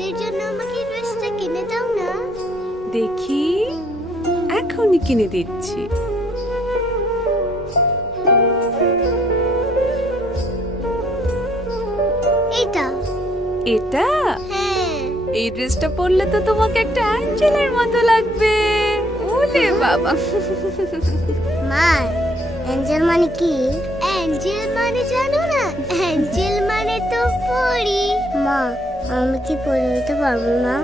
ঈদের জন্য আমাকে ড্রেসটা কিনে দাও না। দেখি, এখনই কিনে দিচ্ছি। এইটা? এটা? হ্যাঁ। এই ড্রেসটা পরলে তো তোমাকে একটা অ্যাঞ্জেলের মতো লাগবে। ওলে বাবা। মা, অ্যাঞ্জেল মানে কি? অ্যাঞ্জেল মানে জানো না? অ্যাঞ্জেল মানে তো পরি। মা, আমি কি পরি হতে পারবো না?